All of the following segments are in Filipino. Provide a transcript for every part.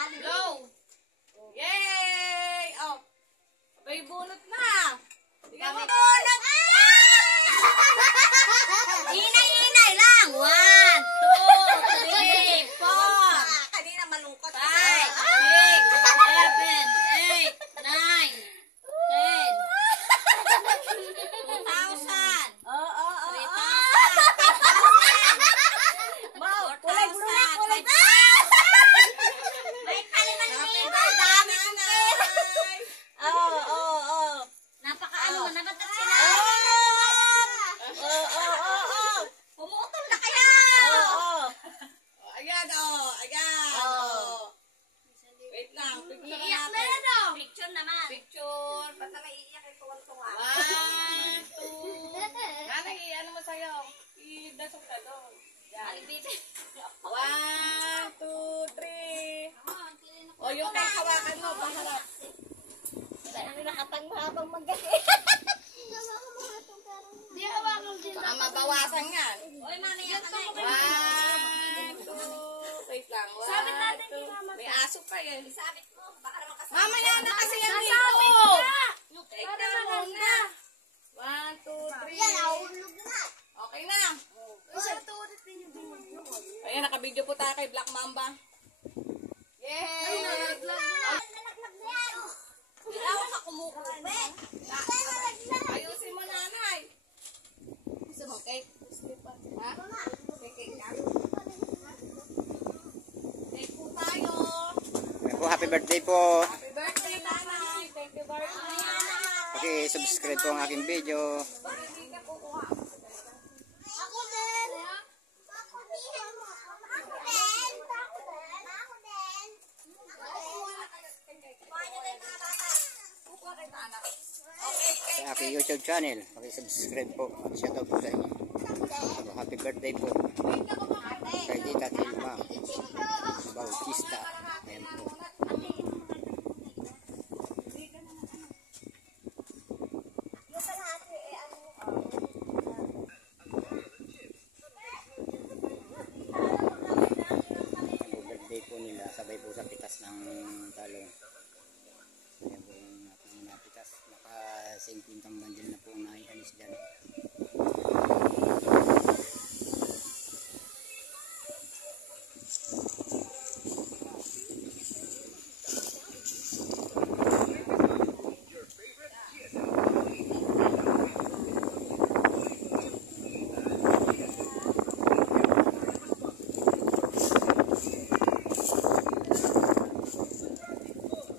Go! Yay! Oh, abay bunot na. Tingnan mo. Bunot! Inay-inay lang. 1, 2, 3, 4. Kanina malungkot. 5, 6, 7, 8, 9, 10. 2,000. 3,000. 4,000. May kaliman pera. Dami kong pera. Napaka-ano na naman sila. Pumutol na kaya. Ayan, ayan. Wait lang, picture Iiyak na natin. yan, oh. Picture naman. Picture. Ba't na naiiyak yung tuwang-tuwa? 1, 2. Nanay, ano mo sa'yo? Idasok ka doon. Yan. 1, 2, 3. O, yung kay hawakan mo, paharap. Ang nakatang mo habang mag-gabi. Di hawakan din. Baka mabawasan yan. Oy, mami, yan ka na. 1, 2. Wait lang. 1, Sabit natin 2. kay mama. May aso pa yan. Sabit mo. Baka naman kasama. Mamaya na kasi yan dito. Nasabit na. Take down muna. 1, 2, 3. Okay na. Ayan, nakabidyo po tayo kay Black Mamba. Yay! Ilaw ka kumukubi. Ayusin mo, nanay. Gusto mo cake? Ha? May cake ka? Cake po tayo. Ayan po, happy birthday po. Happy birthday, nanay. Thank you very much. Paki-subscribe po ang aking video. Hindi ka kukuha. Ako din. Kukuha kay anak. Okay, cake. Sa aking YouTube channel, paki-subscribe po. At shoutout po sa inyo. So, happy birthday po. Kay Tita Tilma Bautista. Ayan po. Ang birthday po nila, sabay po sa pitas ng talong. Ayan po yung ating napitas. Naka-50 bandil na po na ialis dyan.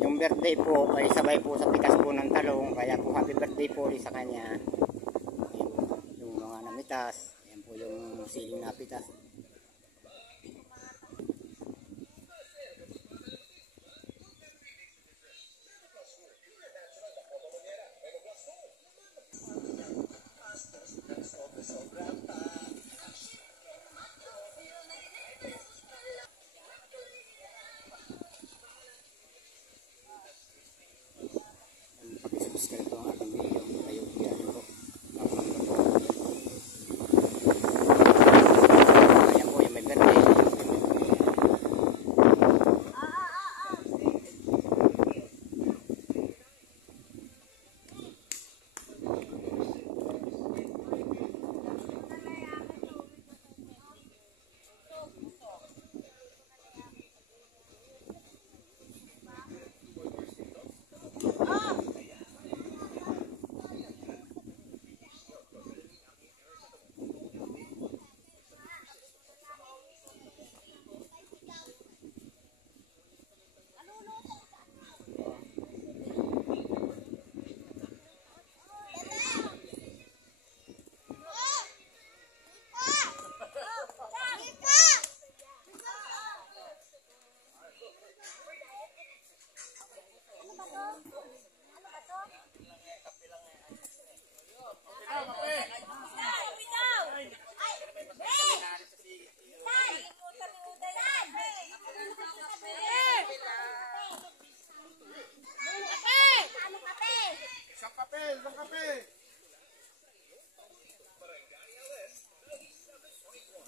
Yung birthday po ay sabay po sa pitas po ng talong, kaya po happy birthday po ulit sa kanya. Ayan po, yung mga namitas, ayan po yung siling napitas. Paki-subscribe po ang aking video. Kayo yan po. Ayan po yung may birthday.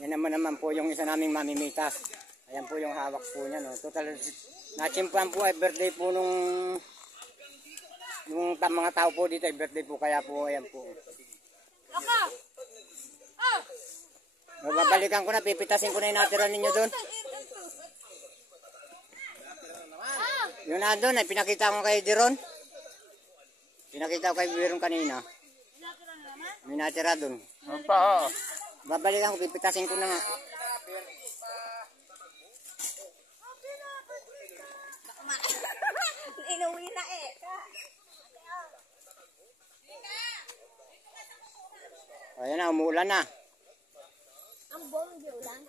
Yan naman po yung isa naming mamimitas. Ayan po yung hawak po niya. No? Total Natsimpuan po ay birthday po nung mga tao po dito ay birthday po kaya po ayan po. Laka! Ah! Babalikan ko na, pipitasin ko na yung natira ninyo doon. Ah! Yung nandun ay pinakita ko kay Diron. Pinakita ko kay Diron kanina. May natira doon. Babalikan ko, pipitasin ko na nga. Inuwi na eh. Ayan na, umuulan na. Ang bomb, di ulan.